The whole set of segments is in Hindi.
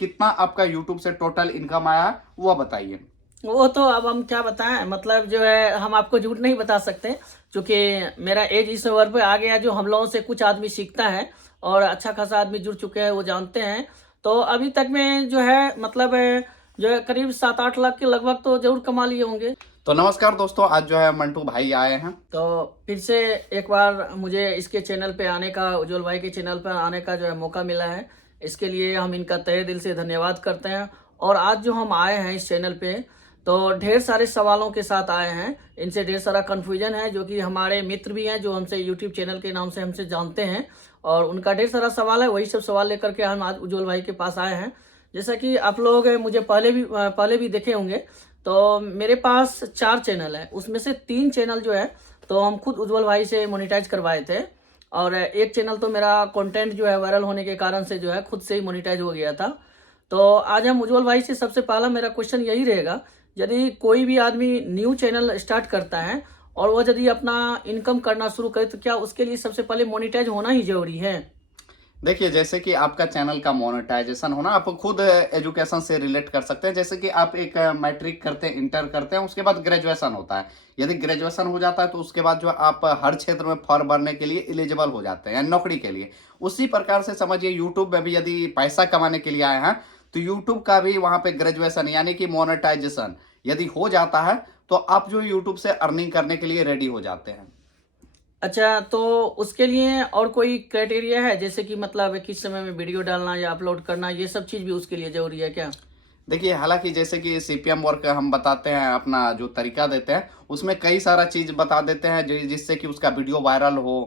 कितना आपका यूट्यूब से टोटल इनकम आया है वो बताइए। वो तो अब हम क्या बताएं, मतलब जो है हम आपको झूठ नहीं बता सकते, क्योंकि मेरा एज इस ओवर पे आ गया जो हम लोगों से कुछ आदमी सीखता है और अच्छा खासा आदमी जुड़ चुके हैं, वो जानते हैं। तो अभी तक में जो है मतलब जो है करीब 7-8 लाख के लगभग तो जरूर कमा लिए होंगे। तो नमस्कार दोस्तों, आज जो है मंटू भाई आए हैं। तो फिर से एक बार मुझे इसके चैनल पे आने का, उज्जवल भाई के चैनल पर आने का जो है मौका मिला है, इसके लिए हम इनका तहे दिल से धन्यवाद करते हैं। और आज जो हम आए हैं इस चैनल पे, तो ढेर सारे सवालों के साथ आए हैं। इनसे ढेर सारा कन्फ्यूजन है, जो कि हमारे मित्र भी हैं जो हमसे यूट्यूब चैनल के नाम से हमसे जानते हैं, और उनका ढेर सारा सवाल है। वही सब सवाल लेकर के हम आज उज्जवल भाई के पास आए हैं। जैसा कि आप लोग मुझे पहले भी देखे होंगे, तो मेरे पास 4 चैनल है, उसमें से 3 चैनल जो है तो हम खुद उज्जवल भाई से मोनेटाइज करवाए थे, और एक चैनल तो मेरा कंटेंट जो है वायरल होने के कारण से जो है खुद से ही मोनेटाइज हो गया था। तो आज हम उज्जवल भाई से, सबसे पहला मेरा क्वेश्चन यही रहेगा, यदि कोई भी आदमी न्यू चैनल स्टार्ट करता है और वह यदि अपना इनकम करना शुरू करे, तो क्या उसके लिए सबसे पहले मोनेटाइज होना ही जरूरी है? देखिए, जैसे कि आपका चैनल का मोनेटाइजेशन होना, आप खुद एजुकेशन से रिलेट कर सकते हैं। जैसे कि आप एक मैट्रिक करते हैं, इंटर करते हैं, उसके बाद ग्रेजुएशन होता है। यदि ग्रेजुएशन हो जाता है तो उसके बाद जो आप हर क्षेत्र में फॉर्म भरने के लिए एलिजिबल हो जाते हैं, यानी नौकरी के लिए। उसी प्रकार से समझिए, यूट्यूब में भी यदि पैसा कमाने के लिए आए हैं तो यूट्यूब का भी वहाँ पे ग्रेजुएशन यानी कि मोनेटाइजेशन यदि हो जाता है तो आप जो यूट्यूब से अर्निंग करने के लिए रेडी हो जाते हैं। अच्छा, तो उसके लिए और कोई क्राइटेरिया है, जैसे कि मतलब किस समय में वीडियो डालना या अपलोड करना, ये सब चीज़ भी उसके लिए जरूरी है क्या? देखिए, हालांकि जैसे कि सीपीएम वर्क हम बताते हैं, अपना जो तरीका देते हैं उसमें कई सारा चीज़ बता देते हैं जिससे कि उसका वीडियो वायरल हो,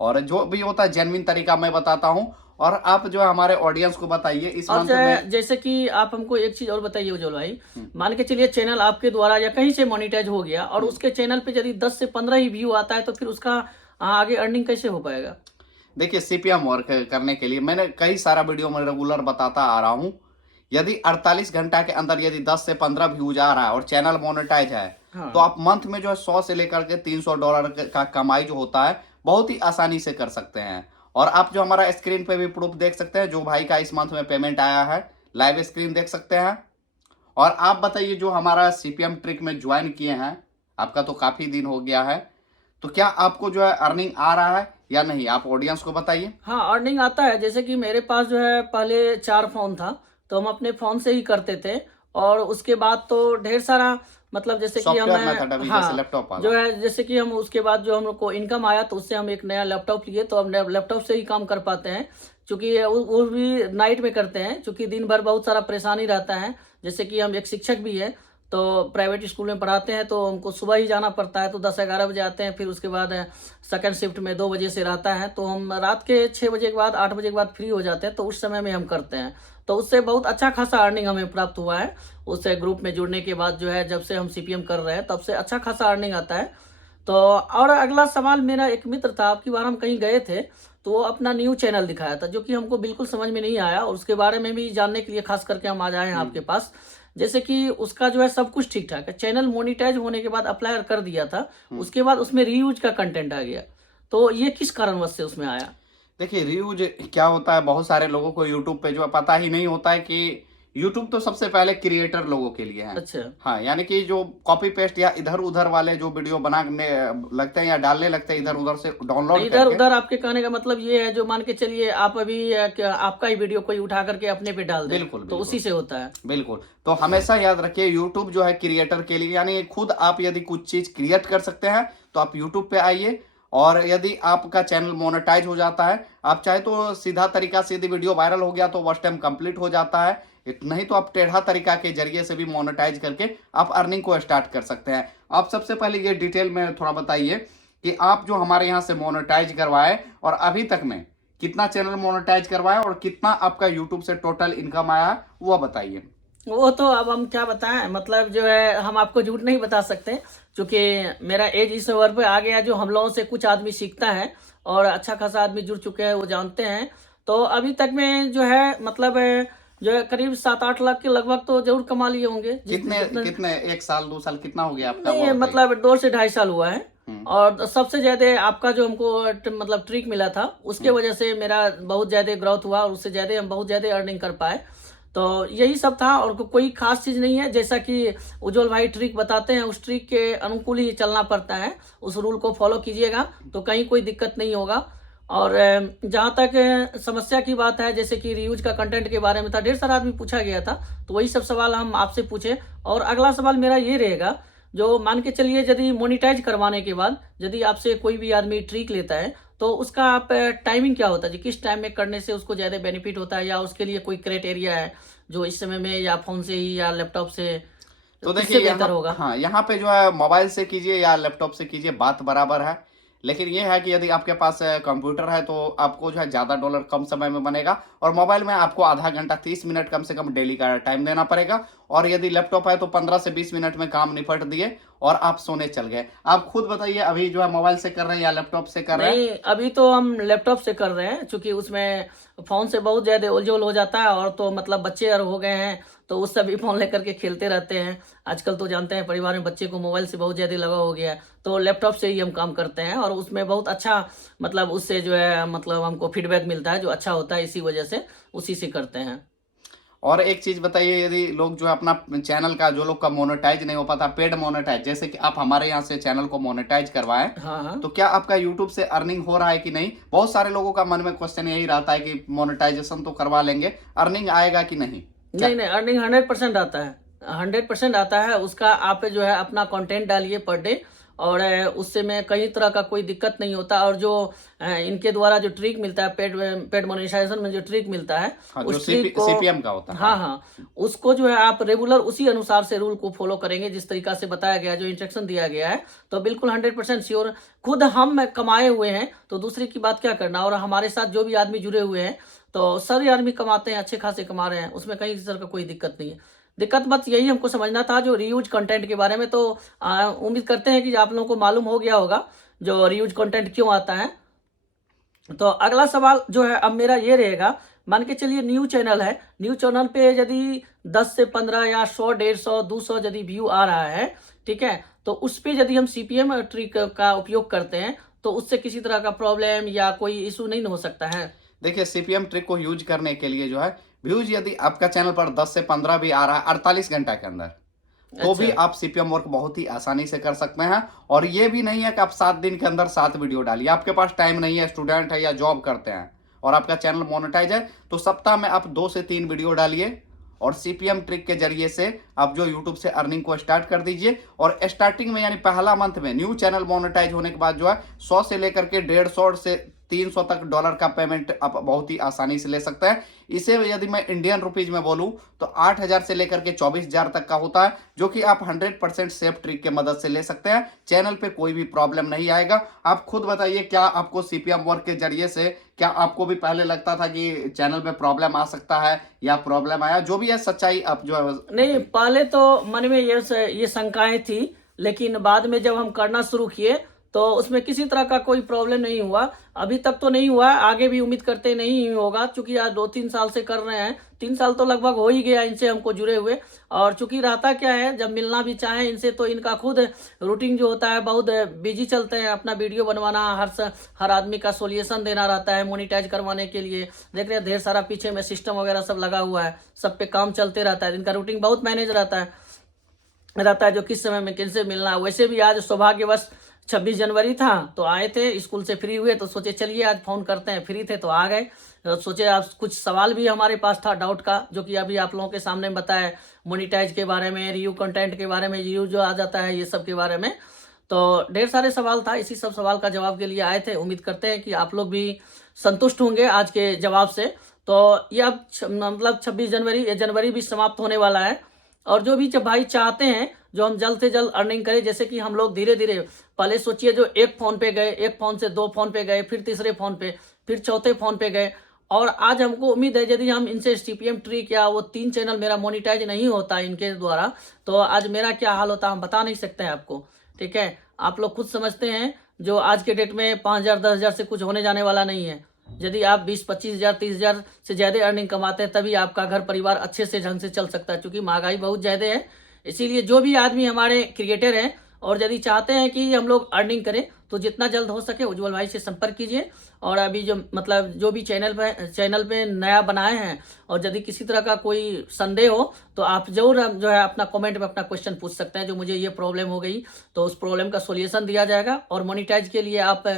और जो भी होता है जेन्युइन तरीका मैं बताता हूँ। और आप जो है हमारे ऑडियंस को बताइए इस और मंथ में। जैसे कि आप हमको एक चीज और बताइए उज्जवल भाई, मान के चलिए चैनल आपके द्वारा या कहीं से मोनेटाइज हो गया और उसके चैनल पे यदि 10 से 15 ही व्यू आता है, तो फिर उसका आगे अर्निंग कैसे हो पाएगा? देखिए, सीपीएम वर्क करने के लिए मैंने कई सारा वीडियो में रेगुलर बताता आ रहा हूँ। यदि 48 घंटा के अंदर यदि 10 से 15 व्यूज आ रहा है और चैनल मोनेटाइज है, हाँ। तो आप मंथ में जो है 100 से लेकर के $300 का कमाई जो होता है बहुत ही आसानी से कर सकते हैं। और आप जो हमारा स्क्रीन पे भी प्रूफ देख सकते हैं, जो भाई का इस मंथ में पेमेंट आया है, लाइव स्क्रीन देख सकते हैं। और आप बताइए, जो हमारा सीपीएम ट्रिक में ज्वाइन किए हैं, आपका तो काफ़ी दिन हो गया है, तो क्या आपको जो है अर्निंग आ रहा है या नहीं? आप ऑडियंस को बताइए। हाँ, अर्निंग आता है। जैसे कि मेरे पास जो है पहले 4 फोन था, तो हम अपने फोन से ही करते थे, और उसके बाद तो ढेर सारा, मतलब जैसे कि हम, सॉफ्टवेयर मेथड अभी जैसे हाँ, लैपटॉप जो वाला। है जैसे कि हम उसके बाद जो हम लोग को इनकम आया, तो उससे हम एक नया लैपटॉप लिए, तो हम लैपटॉप से ही काम कर पाते हैं। क्योंकि वो भी नाइट में करते हैं, क्योंकि दिन भर बहुत सारा परेशानी रहता है। जैसे कि हम एक शिक्षक भी हैं, तो प्राइवेट स्कूल में पढ़ाते हैं, तो हमको सुबह ही जाना पड़ता है, तो 10-11 बजे आते हैं। फिर उसके बाद सेकंड शिफ्ट में 2 बजे से रहता है, तो हम रात के 6 बजे के बाद, 8 बजे के बाद फ्री हो जाते हैं, तो उस समय में हम करते हैं। तो उससे बहुत अच्छा खासा अर्निंग हमें प्राप्त हुआ है। उससे ग्रुप में जुड़ने के बाद जो है, जब से हम सीपीएम कर रहे हैं, तब से अच्छा खासा अर्निंग आता है। तो और अगला सवाल, मेरा एक मित्र था, आपकी बार हम कहीं गए थे, तो वो अपना न्यू चैनल दिखाया था, जो कि हमको बिल्कुल समझ में नहीं आया, और उसके बारे में भी जानने के लिए खास करके हम आज आए हैं आपके पास। जैसे कि उसका जो है सब कुछ ठीक ठाक है, चैनल मोनिटाइज होने के बाद अप्लाई कर दिया था, उसके बाद उसमें रीयूज का कंटेंट आ गया, तो ये किस कारणवश से उसमें आया? देखिए, रीयूज क्या होता है, बहुत सारे लोगों को यूट्यूब पे जो है पता ही नहीं होता है कि यूट्यूब तो सबसे पहले क्रिएटर लोगों के लिए है। अच्छा। हाँ, यानी कि जो कॉपी पेस्ट या इधर उधर वाले जो वीडियो बनाने लगते हैं या डालने लगते हैं इधर उधर से डाउनलोड इधर करके। उधर आपके कहने का मतलब ये है, जो मान के चलिए आप अभी आपका ही वीडियो कोई उठा करके अपने पे डाल दे, बिल्कुल तो बिल्कुल उसी से होता है। बिल्कुल। तो हमेशा याद रखिए, यूट्यूब जो है क्रिएटर के लिए, यानी खुद आप यदि कुछ चीज क्रिएट कर सकते हैं तो आप यूट्यूब पे आइए। और यदि आपका चैनल मोनेटाइज हो जाता है, आप चाहे तो सीधा तरीका से, यदि वीडियो वायरल हो गया तो वॉच टाइम कंप्लीट हो जाता है, नहीं तो आप टेढ़ा तरीका के जरिए से भी मोनेटाइज करके आप अर्निंग को स्टार्ट कर सकते हैं। आप सबसे पहले ये डिटेल में थोड़ा बताइए कि आप जो हमारे यहाँ से मोनेटाइज करवाए और अभी तक में कितना चैनल मोनेटाइज करवाया और कितना आपका यूट्यूब से टोटल इनकम आया, वो बताइए। वो तो अब हम क्या बताएं, मतलब जो है हम आपको झूठ नहीं बता सकते, क्योंकि मेरा एज इस ओवर पे आ गया जो हम लोगों से कुछ आदमी सीखता है और अच्छा खासा आदमी जुड़ चुके हैं, वो जानते हैं। तो अभी तक में जो है मतलब जो है करीब 7-8 लाख के लगभग तो जरूर कमा लिए होंगे। कितने कितने 1 साल 2 साल कितना हो गया आपका, वो नहीं, बताइए। मतलब 2 से 2.5 साल हुआ है। और सबसे ज्यादा आपका जो हमको मतलब ट्रिक मिला था, उसके वजह से मेरा बहुत ज्यादा ग्रोथ हुआ, और उससे ज्यादा हम बहुत ज्यादा अर्निंग कर पाए। तो यही सब था और कोई खास चीज़ नहीं है। जैसा कि उज्जवल भाई ट्रिक बताते हैं उस ट्रिक के अनुकूल ही चलना पड़ता है, उस रूल को फॉलो कीजिएगा तो कहीं कोई दिक्कत नहीं होगा। और जहाँ तक समस्या की बात है, जैसे कि रीयूज का कंटेंट के बारे में था, ढेर सारा आदमी पूछा गया था, तो वही सब सवाल हम आपसे पूछे। और अगला सवाल मेरा ये रहेगा, जो मान के चलिए यदि मोनिटाइज करवाने के बाद यदि आपसे कोई भी आदमी ट्रिक लेता है तो उसका आप टाइमिंग क्या होता है जी, किस टाइम में करने से उसको ज़्यादा बेनिफिट होता है, या उसके लिए कोई क्राइटेरिया है जो इस समय में या फ़ोन से ही या लैपटॉप से तो किससे देखिए बेहतर यहाँ, होगा? हाँ, यहाँ पे जो है मोबाइल से कीजिए या लैपटॉप से कीजिए, बात बराबर है। लेकिन ये है कि यदि आपके पास कंप्यूटर है तो आपको जो है ज़्यादा डॉलर कम समय में बनेगा, और मोबाइल में आपको आधा घंटा 30 मिनट कम से कम डेली का टाइम देना पड़ेगा। और यदि लैपटॉप है तो 15 से 20 मिनट में काम निपट दिए और आप सोने चल गए। आप खुद बताइए, अभी जो है मोबाइल से कर रहे हैं या लैपटॉप से कर रहे हैं? नहीं, अभी तो हम लैपटॉप से कर रहे हैं, क्योंकि उसमें फ़ोन से बहुत ज़्यादा उलझोल हो जाता है। और तो मतलब बच्चे और हो गए हैं तो उससे भी फ़ोन लेकर के खेलते रहते हैं। आजकल तो जानते हैं परिवार में बच्चे को मोबाइल से बहुत ज़्यादा लगाव हो गया है, तो लैपटॉप से ही हम काम करते हैं। और उसमें बहुत अच्छा मतलब उससे जो है मतलब हमको फीडबैक मिलता है जो अच्छा होता है, इसी वजह से उसी से करते हैं। और एक चीज बताइए, यदि लोग जो है अपना चैनल का, जो लोग का मोनेटाइज नहीं हो पाता, पेड मोनेटाइज, जैसे कि आप हमारे यहाँ से चैनल को मोनेटाइज करवाएं, हाँ, हाँ। तो क्या आपका यूट्यूब से अर्निंग हो रहा है कि नहीं? बहुत सारे लोगों का मन में क्वेश्चन यही रहता है कि मोनेटाइजेशन तो करवा लेंगे, अर्निंग आएगा कि नहीं? क्या? नहीं, नहीं, अर्निंग 100% आता है, 100% आता है। उसका आप जो है अपना कंटेंट डालिए पर डे, और उससे में कई तरह का कोई दिक्कत नहीं होता। और जो इनके द्वारा जो ट्रिक मिलता है, पेड मोनेटाइजेशन में जो ट्रिक मिलता है, हाँ, जो उस ट्रिक को सीपीएम का होता है। हाँ, हाँ, उसको जो है आप रेगुलर उसी अनुसार से रूल को फॉलो करेंगे जिस तरीका से बताया गया है, जो इंस्ट्रक्शन दिया गया है, तो बिल्कुल 100% श्योर। खुद हम कमाए हुए हैं तो दूसरे की बात क्या करना। और हमारे साथ जो भी आदमी जुड़े हुए हैं तो सारे आदमी कमाते हैं, अच्छे खासे कमा रहे हैं, उसमें कहीं तरह का कोई दिक्कत नहीं है। दिक्कत बस यही हमको समझना था जो रीयूज कंटेंट के बारे में। तो उम्मीद करते हैं कि आप लोगों को मालूम हो गया होगा जो रीयूज कंटेंट क्यों आता है। तो अगला सवाल जो है अब मेरा ये रहेगा, मान के चलिए न्यू चैनल है, न्यू चैनल पे यदि 10 से 15 या 100, 150, 200 यदि व्यू आ रहा है, ठीक है, तो उस पे यदि हम सीपीएम ट्रिक का उपयोग करते हैं तो उससे किसी तरह का प्रॉब्लम या कोई इशू नहीं हो सकता है? देखिए, सीपीएम ट्रिक को यूज करने के लिए जो है, व्यूज यदि आपका चैनल पर 10 से 15 भी आ रहा है 48 घंटा के अंदर, तो भी अच्छा। आप सीपीएम वर्क बहुत ही आसानी से कर सकते हैं। और ये भी नहीं है कि आप 7 दिन के अंदर 7 वीडियो डालिए, आपके पास टाइम नहीं है, स्टूडेंट है या जॉब करते हैं और आपका चैनल मोनेटाइज है, तो सप्ताह में आप 2 से 3 वीडियो डालिए और सीपीएम ट्रिक के जरिए से आप जो यूट्यूब से अर्निंग को स्टार्ट कर दीजिए। और स्टार्टिंग में यानी पहला मंथ में न्यू चैनल मोनेटाइज होने के बाद जो है 100 से लेकर के 150 से 300 तक डॉलर का पेमेंट आप बहुत ही आसानी से ले सकते हैं। इसे यदि मैं इंडियन रुपीज में बोलूं तो 8,000 से लेकर के 24,000 तक का होता है, जो कि आप 100% सेफ ट्रिक के मदद से ले सकते हैं। चैनल पे कोई भी प्रॉब्लम नहीं आएगा। आप खुद बताइए, क्या आपको सीपीएम वर्क के जरिए से, क्या आपको भी पहले लगता था कि चैनल में प्रॉब्लम आ सकता है या प्रॉब्लम आया? जो भी है सच्चाई आप जो है नहीं, पहले तो मन में ये शंकाएं थी, लेकिन बाद में जब हम करना शुरू किए तो उसमें किसी तरह का कोई प्रॉब्लम नहीं हुआ। अभी तक तो नहीं हुआ, आगे भी उम्मीद करते नहीं होगा, क्योंकि आज 2-3 साल से कर रहे हैं। 3 साल तो लगभग हो ही गया इनसे हमको जुड़े हुए। और चूंकि रहता क्या है, जब मिलना भी चाहे इनसे तो इनका खुद रूटीन जो होता है बहुत बिजी चलते हैं। अपना वीडियो बनवाना, हर आदमी का सोल्यूशन देना रहता है मोनिटाइज करवाने के लिए। देख रहे हैं ढेर सारा पीछे में सिस्टम वगैरह सब लगा हुआ है, सब पे काम चलते रहता है। इनका रूटीन बहुत मैनेज रहता है जो किस समय में किनसे मिलना है। वैसे भी आज सौभाग्यवश 26 जनवरी था तो आए थे, स्कूल से फ्री हुए तो सोचे चलिए आज फोन करते हैं, फ्री थे तो आ गए। सोचे आप कुछ सवाल भी हमारे पास था डाउट का, जो कि अभी आप लोगों के सामने बताया, मोनिटाइज के बारे में, रिव्यू कंटेंट के बारे में, रिव्यू जो आ जाता है, ये सब के बारे में। तो ढेर सारे सवाल था, इसी सब सवाल का जवाब के लिए आए थे। उम्मीद करते हैं कि आप लोग भी संतुष्ट होंगे आज के जवाब से। तो ये अब मतलब 26 जनवरी, ये जनवरी भी समाप्त होने वाला है। और जो भी जब भाई चाहते हैं जो हम जल्द से जल्द अर्निंग करें, जैसे कि हम लोग धीरे धीरे, पहले सोचिए जो एक फ़ोन पे गए, एक फ़ोन से 2 फ़ोन पे गए, फिर तीसरे फ़ोन पे, फिर चौथे फ़ोन पे गए। और आज हमको उम्मीद है यदि हम इनसे सीपीएम ट्रिक या वो 3 चैनल मेरा मोनिटाइज नहीं होता इनके द्वारा, तो आज मेरा क्या हाल होता हम बता नहीं सकते हैं आपको। ठीक है, आप लोग खुद समझते हैं जो आज के डेट में 5,000 10,000 से कुछ होने जाने वाला नहीं है। यदि आप 20-25,000 30,000 से ज़्यादा अर्निंग कमाते हैं तभी आपका घर परिवार अच्छे से ढंग से चल सकता है, क्योंकि महंगाई बहुत ज़्यादा है। इसीलिए जो भी आदमी हमारे क्रिएटर हैं और यदि चाहते हैं कि हम लोग अर्निंग करें तो जितना जल्द हो सके उज्जवल भाई से संपर्क कीजिए। और अभी जो मतलब जो भी चैनल पे नया बनाए हैं और यदि किसी तरह का कोई संदेह हो तो आप जरूर जो है अपना कमेंट में अपना क्वेश्चन पूछ सकते हैं, जो मुझे ये प्रॉब्लम हो गई तो उस प्रॉब्लम का सोल्यूशन दिया जाएगा। और मोनिटाइज के लिए आप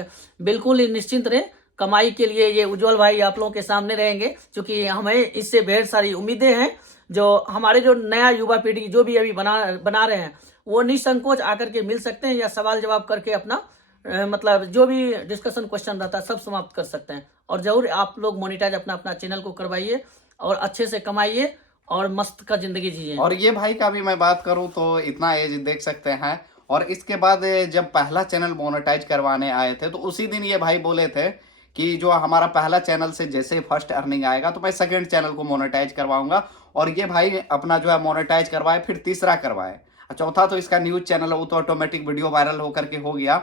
बिल्कुल ही निश्चिंत रहें, कमाई के लिए ये उज्जवल भाई आप लोगों के सामने रहेंगे, क्योंकि हमें इससे ढेर सारी उम्मीदें हैं। जो हमारे जो नया युवा पीढ़ी जो भी अभी बना रहे हैं वो निसंकोच आकर के मिल सकते हैं या सवाल जवाब करके अपना मतलब जो भी डिस्कशन क्वेश्चन रहता है सब समाप्त कर सकते हैं। और जरूर आप लोग मोनिटाइज अपना अपना चैनल को करवाइए और अच्छे से कमाइए और मस्त का जिंदगी जिए। और ये भाई का भी मैं बात करूं तो इतना एज देख सकते हैं। और इसके बाद जब पहला चैनल मोनेटाइज करवाने आए थे तो उसी दिन ये भाई बोले थे कि जो हमारा पहला चैनल से जैसे फर्स्ट अर्निंग आएगा तो मैं सेकंड चैनल को मोनेटाइज करवाऊंगा। और ये भाई अपना जो है मोनेटाइज करवाए, फिर तीसरा करवाए, चौथा तो इसका न्यूज चैनल वो तो ऑटोमेटिक वीडियो वायरल होकर के हो गया।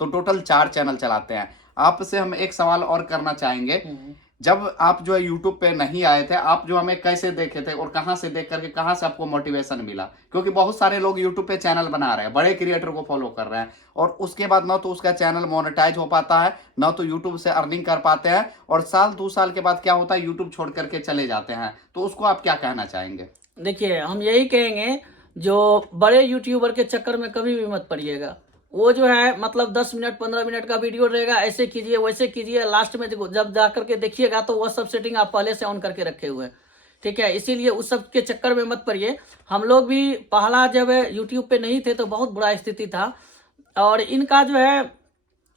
तो टोटल 4 चैनल चलाते हैं। आपसे हम एक सवाल और करना चाहेंगे, जब आप जो है यूट्यूब पे नहीं आए थे, आप जो हमें कैसे देखे थे और कहां से देख करके कहां से आपको मोटिवेशन मिला? क्योंकि बहुत सारे लोग यूट्यूब पे चैनल बना रहे हैं, बड़े क्रिएटर को फॉलो कर रहे हैं और उसके बाद ना तो उसका चैनल मोनेटाइज हो पाता है, ना तो यूट्यूब से अर्निंग कर पाते हैं, और साल 2 साल के बाद क्या होता है यूट्यूब छोड़ करके चले जाते हैं। तो उसको आप क्या कहना चाहेंगे? देखिए, हम यही कहेंगे जो बड़े यूट्यूबर के चक्कर में कभी भी मत पड़िएगा। वो जो है मतलब 10 मिनट 15 मिनट का वीडियो रहेगा, ऐसे कीजिए वैसे कीजिए, लास्ट में जब जा करके देखिएगा तो वह सब सेटिंग आप पहले से ऑन करके रखे हुए हैं। ठीक है, इसीलिए उस सब के चक्कर में मत पड़िए। हम लोग भी पहला जब यूट्यूब पे नहीं थे तो बहुत बुरा स्थिति था, और इनका जो है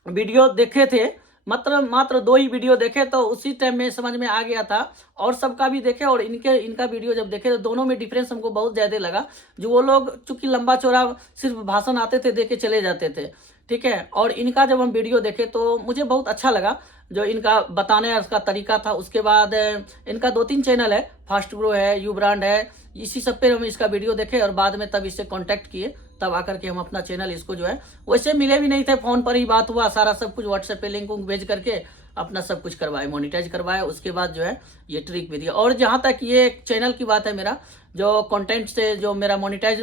वीडियो देखे थे, मात्र 2 ही वीडियो देखे तो उसी टाइम में समझ में आ गया था। और सबका भी देखे और इनका वीडियो जब देखे तो दोनों में डिफरेंस हमको बहुत ज़्यादा लगा। जो वो लोग चूंकि लंबा चौड़ा सिर्फ भाषण आते थे, देके चले जाते थे, ठीक है, और इनका जब हम वीडियो देखे तो मुझे बहुत अच्छा लगा जो इनका बताने का तरीका था। उसके बाद इनका 2-3 चैनल है, फास्ट ग्रो है, यू ब्रांड है, इसी सब पे हम इसका वीडियो देखे और बाद में तब इससे कांटेक्ट किए, तब आकर के हम अपना चैनल इसको जो है, वैसे मिले भी नहीं थे, फोन पर ही बात हुआ, सारा सब कुछ व्हाट्सएप पे लिंक भेज करके अपना सब कुछ करवाए, मोनिटाइज करवाए। उसके बाद जो है ये ट्रिक भी दिया। और जहाँ तक ये चैनल की बात है, मेरा जो कंटेंट से जो मेरा मोनिटाइज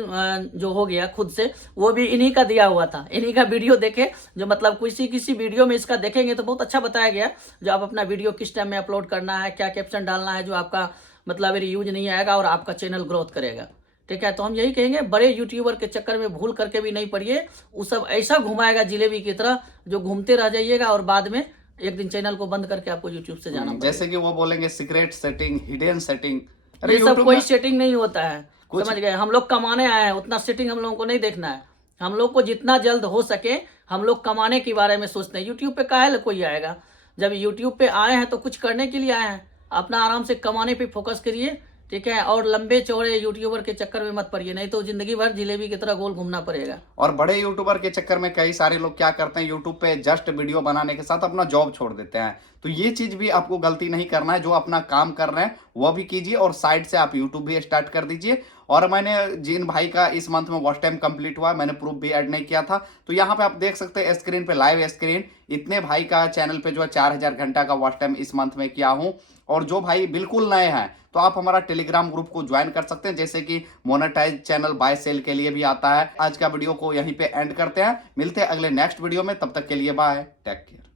जो हो गया खुद से, वो भी इन्हीं का दिया हुआ था। इन्हीं का वीडियो देखे, जो मतलब किसी वीडियो में इसका देखेंगे तो बहुत अच्छा बताया गया जो आप अपना वीडियो किस टाइम में अपलोड करना है, क्या कैप्शन डालना है जो आपका मतलब यूज नहीं आएगा और आपका चैनल ग्रोथ करेगा। ठीक है, तो हम यही कहेंगे बड़े यूट्यूबर के चक्कर में भूल करके भी नहीं पड़िए। वो सब ऐसा घुमाएगा जिलेबी की तरह जो घूमते रह जाइएगा और बाद में एक दिन चैनल को बंद करके आपको यूट्यूब से जाना पड़ेगा। जैसे कि वो बोलेंगे सीक्रेट सेटिंग, हिडन सेटिंग, ये सब कोई सेटिंग नहीं होता है, समझ गए। हम लोग कमाने आए हैं, उतना सेटिंग हम लोगों को नहीं देखना है। हम लोग को जितना जल्द हो सके हम लोग कमाने के बारे में सोचते हैं। यूट्यूब पे काहे कोई आएगा? जब यूट्यूब पे आए हैं तो कुछ करने के लिए आए हैं। अपना आराम से कमाने पे फोकस करिए, ठीक है, और लंबे चौड़े यूट्यूबर के चक्कर में मत पड़िए, नहीं तो जिंदगी भर जिलेबी की तरह गोल घूमना पड़ेगा। और बड़े यूट्यूबर के चक्कर में कई सारे लोग क्या करते हैं, यूट्यूब पे जस्ट वीडियो बनाने के साथ अपना जॉब छोड़ देते हैं। तो ये चीज भी आपको गलती नहीं करना है। जो अपना काम कर रहे हैं वह भी कीजिए और साइड से आप यूट्यूब भी स्टार्ट कर दीजिए। और मैंने जिन भाई का इस मंथ में वॉच टाइम कंप्लीट हुआ, मैंने प्रूफ भी ऐड नहीं किया था, तो यहाँ पे आप देख सकते हैं स्क्रीन पे, लाइव स्क्रीन, इतने भाई का चैनल पे जो है 4000 घंटा का वॉच टाइम इस मंथ में किया हूँ। और जो भाई बिल्कुल नए हैं तो आप हमारा टेलीग्राम ग्रुप को ज्वाइन कर सकते हैं, जैसे कि मोनेटाइज चैनल बाय सेल के लिए भी आता है। आज का वीडियो को यहीं पे एंड करते हैं, मिलते हैं अगले नेक्स्ट वीडियो में, तब तक के लिए बाय, टेक केयर।